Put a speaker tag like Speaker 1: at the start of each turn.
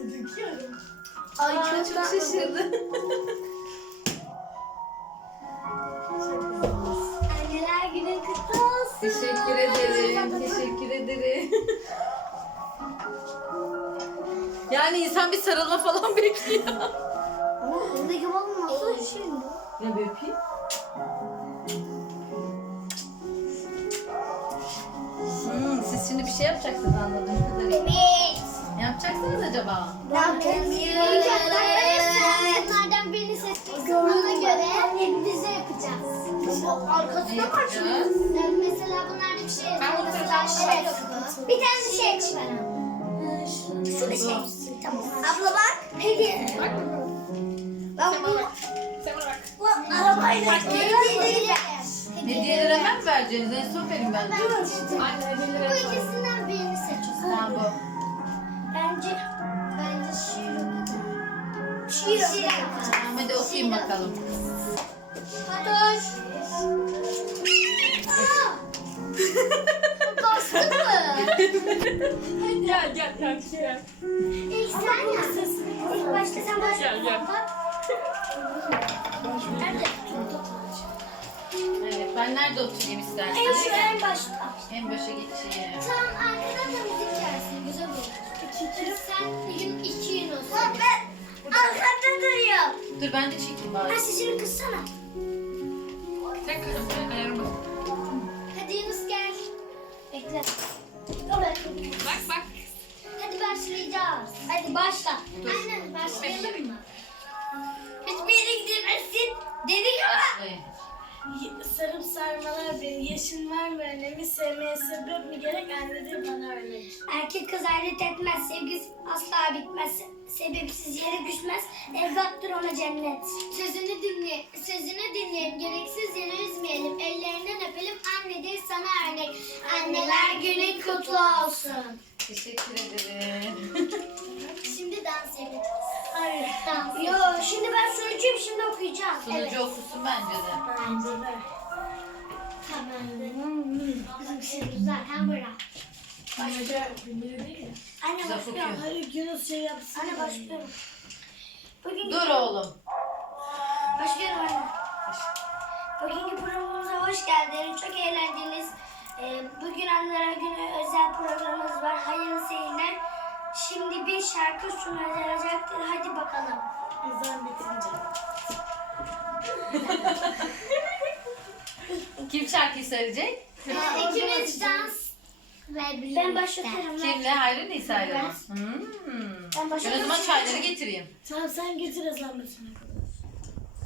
Speaker 1: Döküyorum.
Speaker 2: Ay
Speaker 1: Çok şaşırdım.
Speaker 2: Anneler günün kutlu olsun.
Speaker 1: Teşekkür ederim. Teşekkür ederim. Yani insan bir sarılma falan bekliyor.
Speaker 2: Ama buradaki balon nasıl şimdi?
Speaker 1: Ne bir öpeyim? Siz şimdi bir şey yapacaksınız anladığım kadarıyla.
Speaker 2: Evet.
Speaker 1: Ne yapacaksınız acaba?
Speaker 2: Ne yapacağız? Bunlardan birini seçeceksin. Ona göre bize yapacağız.
Speaker 1: Ne yapacağız?
Speaker 2: Mesela bunlarda bir şey yazıyor. Mesela şey yok. Bir tane bir şey çıkaralım. Şunu şey. Tamam. Abla bak. Hediye. Ben bunu...
Speaker 1: Sen bana bak.
Speaker 2: Bu arabayla hediyeleri.
Speaker 1: Hediyeleri hemen mi vereceğiniz? En son verin ben.
Speaker 2: Bu ikisinden birini seçiyorsun.
Speaker 1: Tamam bu.
Speaker 2: Bence şiir okuyalım. Şiir okuyalım.
Speaker 1: Tamam hadi okuyayım bakalım.
Speaker 2: Fatoş. Bastın mı?
Speaker 1: Gel Kerem.
Speaker 2: İlk sen ya. İlk başta sen başla.
Speaker 1: Gel.
Speaker 2: Nerede?
Speaker 1: Evet ben nerede oturayım
Speaker 2: En
Speaker 1: isterseniz?
Speaker 2: şu en başta.
Speaker 1: En başa geçeyim.
Speaker 2: Tam arkadan da müzik gelsin. Güzel olur. Sen iki gün olsun. Ben arkada duruyorum.
Speaker 1: Dur ben de çekeyim bari.
Speaker 2: Ha sesini kıssana.
Speaker 1: Sen kızım bırak ayarımı.
Speaker 2: Hadi Yunus gel. Bekle.
Speaker 1: Bak.
Speaker 2: Hadi başlayacağız. Hadi başla. Aynen başlayalım mı? Hiçbir yere gidemezsin. Dedik ama.
Speaker 1: Başlayın.
Speaker 3: Sarıp sarmalar beni. Yaşın var mı önemi? Sevmeye sebep mi gerek? Annedir bana örnek.
Speaker 2: Erkek kız ayrıt etmez. Sevgisi asla bitmez. Sebepsiz yere düşmez. Evlattır ona cennet. Sözünü dinleyelim. Gereksiz yere üzmeyelim. Ellerinden öpelim. Annedir sana örnek. Anneler günün kutlu olsun.
Speaker 1: Teşekkür ederim.
Speaker 2: Şimdi dans yapacağız.
Speaker 3: Hayır.
Speaker 2: Dans. Yo şimdi ben sunucuyum. Şimdi okuyacağım.
Speaker 1: Sunucu okusun bence de.
Speaker 3: Bence de.
Speaker 2: Tamam. Bizim şeyimiz zaten bura.
Speaker 3: Bence bilmiyor değil mi?
Speaker 2: Anne
Speaker 1: Güzel
Speaker 2: başlıyorum.
Speaker 1: kokuyor.
Speaker 3: Hayır Yunus şey yapsın.
Speaker 2: Anne başlıyorum. Bugün
Speaker 1: Dur oğlum.
Speaker 2: Başlıyorum anne. Bugünkü programımıza hoş geldiniz. Çok eğlendiniz. Bugün Anneler Günü özel programımız var. Hayırlı seyirler. Şimdi bir şarkı sunulacaktır. Hadi bakalım.
Speaker 3: Ezan bitince.
Speaker 1: Kim şarkıyı söyleyecek?
Speaker 2: İkimiz dans ve ben başlatıyorum.
Speaker 1: Kimle? Hayri Nisa'yla mı?
Speaker 2: Ben
Speaker 1: Ben o zaman çayları getireyim.
Speaker 3: Tamam sen getir ezan bitene kadar.